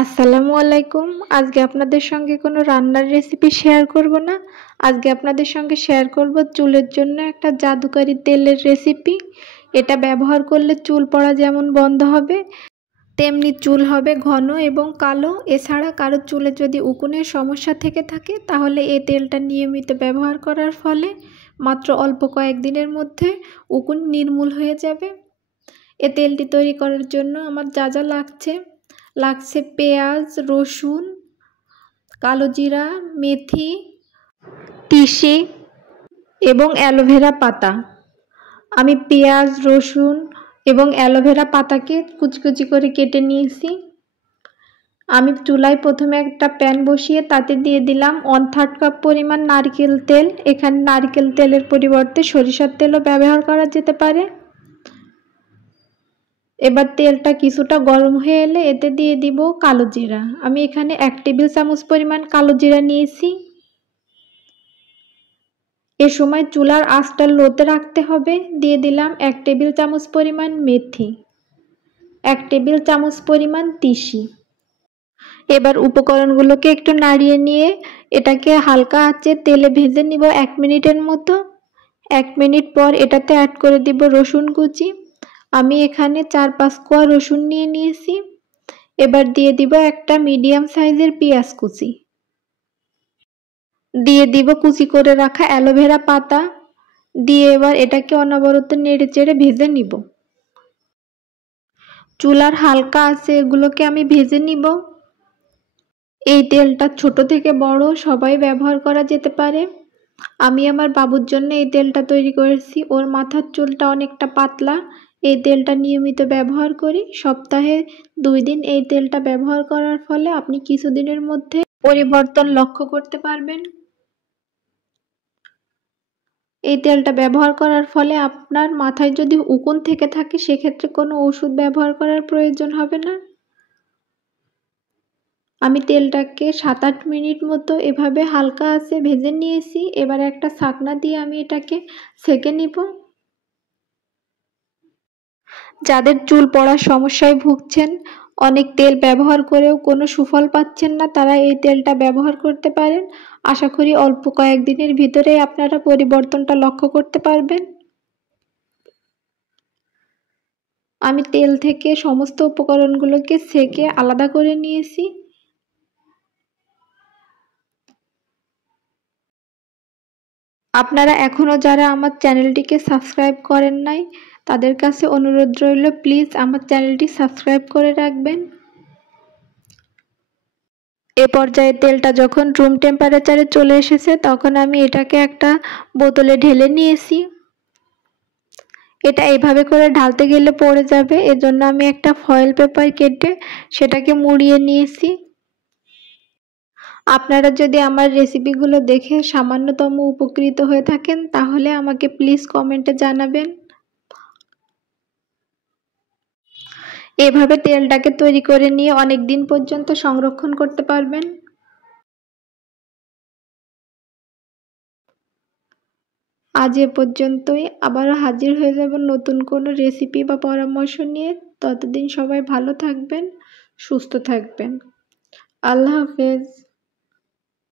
আসসালামু আলাইকুম। আজকে আপনাদের সঙ্গে কোনো রান্নার রেসিপি শেয়ার করব না। আজকে আপনাদের সঙ্গে শেয়ার করব চুলের জন্য একটা জাদুকারি তেলের রেসিপি। এটা ব্যবহার করলে চুল পড়া যেমন বন্ধ হবে, তেমনি চুল হবে ঘন এবং কালো। এছাড়া কারো চুলে যদি উকুনের সমস্যা থেকে থাকে তাহলে এই তেলটা নিয়মিত ব্যবহার করার ফলে মাত্র অল্প কয়েকদিনের মধ্যে উকুন নির্মূল হয়ে যাবে। এ তেলটি তৈরি করার জন্য আমার যা যা লাগছে পেঁয়াজ, রসুন, কালো জিরা, মেথি, তিসি এবং অ্যালোভেরা পাতা। আমি পেঁয়াজ, রসুন এবং অ্যালোভেরা পাতাকে কুচি কুচি করে কেটে নিয়েছি। আমি চুলায় প্রথমে একটা প্যান বসিয়ে তাতে দিয়ে দিলাম 1/3 কাপ পরিমাণ নারকেল তেল। এখানে নারকেল তেলের পরিবর্তে সরিষার তেলও ব্যবহার করা যেতে পারে। এবার তেলটা কিছুটা গরম হয়ে এলে এতে দিয়ে দিব কালো জিরা। আমি এখানে 1 টেবিল চামচ পরিমাণ কালো জিরা নিয়েছি। এ সময় চুলার আঁচটা লোতে রাখতে হবে। দিয়ে দিলাম 1 টেবিল চামচ পরিমাণ মেথি, 1 টেবিল চামচ পরিমাণ তিসি। এবার উপকরণগুলোকে একটু নাড়িয়ে নিয়ে এটাকে হালকা আঁচে তেলে ভেজে নিব 1 মিনিটের মতো। 1 মিনিট পর এটাতে অ্যাড করে দিব রসুন কুচি। আমি এখানে 4-5 কোয়া রসুন নিয়েছি। এবার দিয়ে দিব একটা মিডিয়াম সাইজের পেঁয়াজ কুচি। দিয়ে দিব কুচি করে রাখা অ্যালোভেরা পাতা। দিয়ে এবার এটাকে অনবরত নেড়েচেড়ে ভেজে নিব। চুলার হালকা আঁচে এগুলোকে আমি ভেজে নিব। এই তেলটা ছোট থেকে বড় সবাই ব্যবহার করা যেতে পারে। আমি আমার বাবুর জন্য এই তেলটা তৈরি করেছি। ওর মাথার চুলটা অনেকটা পাতলা। এই তেলটা নিয়মিত ব্যবহার করি। সপ্তাহে 2 দিন এই তেলটা ব্যবহার করার ফলে আপনি কিছুদিনের মধ্যে পরিবর্তন লক্ষ্য করতে পারবেন। এই তেলটা ব্যবহার করার ফলে আপনার মাথায় যদি উকুন থেকে থাকে সেক্ষেত্রে কোনো ওষুধ ব্যবহার করার প্রয়োজন হবে না। আমি তেলটাকে 7-8 মিনিট মতো এভাবে হালকা আঁচে ভেজে নিয়েছি। এবার একটা ছাঁকনা দিয়ে আমি এটাকে ছেঁকে নিব। যাদের চুল পড়ার সমস্যায় ভুগছেন, অনেক তেল ব্যবহার করেও কোনো সুফল পাচ্ছেন না, তারা এই তেলটা ব্যবহার করতে পারেন। আশা করি অল্প কয়েকদিনের ভিতরেই আপনারা পরিবর্তনটা লক্ষ্য করতে পারবেন। আমি তেল থেকে সমস্ত উপকরণগুলোকে ছেঁকে আলাদা করে নিয়েছি। আপনারা এখনও যারা আমার চ্যানেলটিকে সাবস্ক্রাইব করেন নাই তাদের কাছে অনুরোধ রইল, প্লিজ আমার চ্যানেলটি সাবস্ক্রাইব করে রাখবেন। এ পর্যায়ে তেলটা যখন রুম টেম্পারেচারে চলে এসেছে তখন আমি এটাকে একটা বোতলে ঢেলে নিয়েছি। এটা এইভাবে করে ঢালতে গেলে পড়ে যাবে, এজন্য আমি একটা ফয়েল পেপার কেটে সেটাকে মুড়িয়ে নিয়েছি। আপনারা যদি আমার রেসিপিগুলো দেখে সামান্যতম উপকৃত হয়ে থাকেন তাহলে আমাকে প্লিজ কমেন্টে জানাবেন। এভাবে তেলটাকে তৈরি করে নিয়ে অনেক দিন পর্যন্ত সংরক্ষণ করতে পারবেন। আজ এ পর্যন্তই। আবারও হাজির হয়ে যাব নতুন কোনো রেসিপি বা পরামর্শ নিয়ে। ততদিন সবাই ভালো থাকবেন, সুস্থ থাকবেন। আল্লাহ হাফেজ।